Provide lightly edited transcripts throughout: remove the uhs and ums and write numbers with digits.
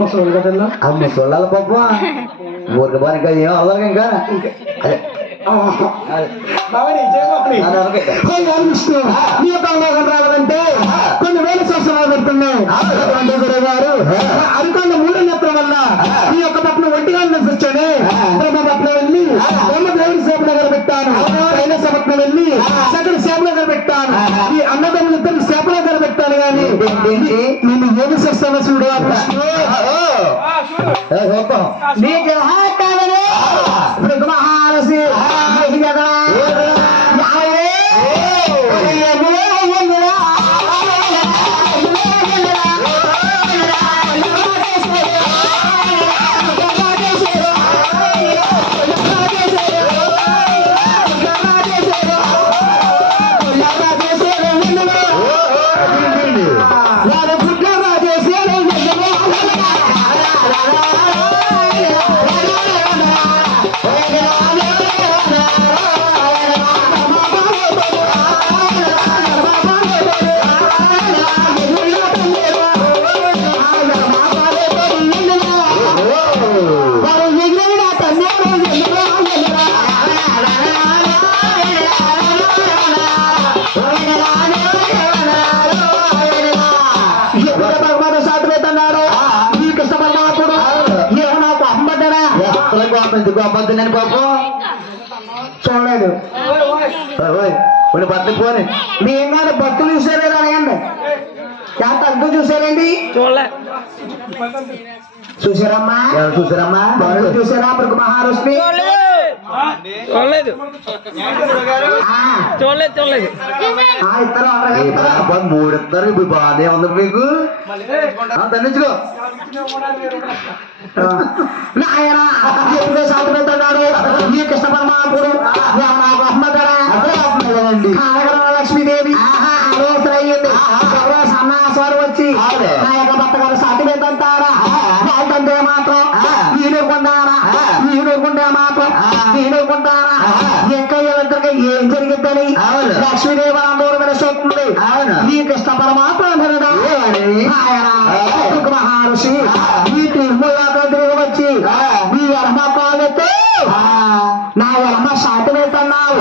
ముసళ్ళ పాప ఊరికి పని ఇంకా ఏం అవ్వాలి ఇంకా రావాలంటే కొన్ని వేల సంవత్సరాలు పెడుతున్నాయి గారు అరికొండ మూడు నేత్రం వల్ల ఈ యొక్క పట్ల ఒంటిగా నివసించాను బ్రహ్మపట్నం వెళ్ళి బ్రహ్మదేవుడి సేపు దగ్గర పెట్టాను కైలాసపట్నం వెళ్ళి సగడు సేపు దగ్గర పెట్టాను ఈ అన్నదమ్ములు ఇద్దరు సేపు దగ్గర పెట్టాను కానీ నేను ఏమి చేస్తానో చూడు నీకు మహారసి నేను పాపం చూడలేదు బతుకు పోని మీ ఏమన్నా భక్తులు చూసారు అడగండి ఎంత అంటూ చూసారండి చూసారమ్మా చూసారమ్మా చూసారా అప్పుడు మహాలక్ష్మి చూడలేదు చూడలేదు చూడలేదు ఇద్దరు మూడు ఇద్దరు ఇప్పుడు బాధే ఉంది మీకు దండించుకో సాగుతున్నాడు ఈ కృష్ణ పరమాత్ముడు లక్ష్మీదేవి అయ్యింది సన్నాసారు వచ్చి నా యొక్క భర్త గారు సాటి వేద్దంటారా వాళ్ళంటే మాత్రం ఈనుకుంటారా ఈనుకుంటే మాత్రం ఈనుకుంటారా ఇంకా వీళ్ళిద్దరికి ఏం జరిగిద్దని లక్ష్మీదేవి అందరూ చూస్తుంది ఈ కృష్ణ పరమాత్మ మహర్షి ఈ తిరుమల తిరిగి వచ్చి ఈ ఎడమ కాలెత్తే నా ఎడమ షాటు వేస్తున్నావు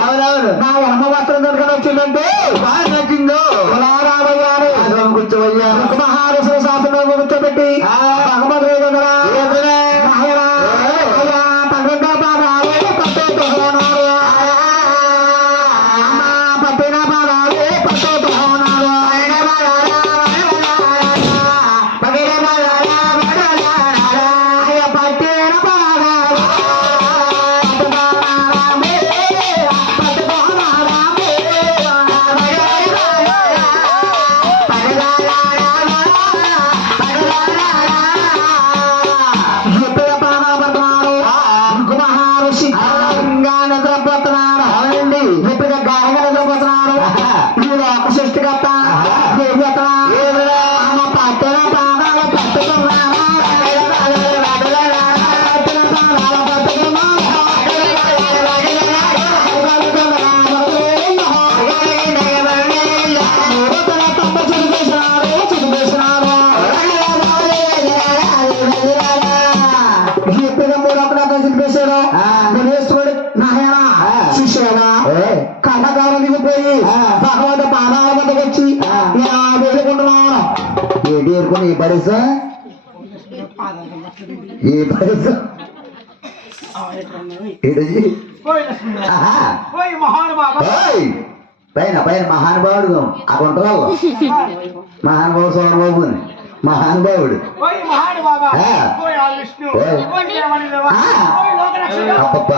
నా ఎడమ వస్త్రం దొరకని వచ్చిందంటే నచ్చిందో రాబోయారు కూర్చోయ్యా మహారసు శాసనం కూర్చోబెట్టి భగవద్గీత కళ్ళకాలం దిగిపోయి భగవంత పాదాల వద్దకు వచ్చి వేడుకుంటున్నాను ఏంటి ఏరుకుని ఈ పడేసా ఈ పడేసా పైన పైన మహానుభావుడు ఆ గుంటరాల్లో మహానుభావుడు సోమబాబుని మహానుభావుడు అప్ప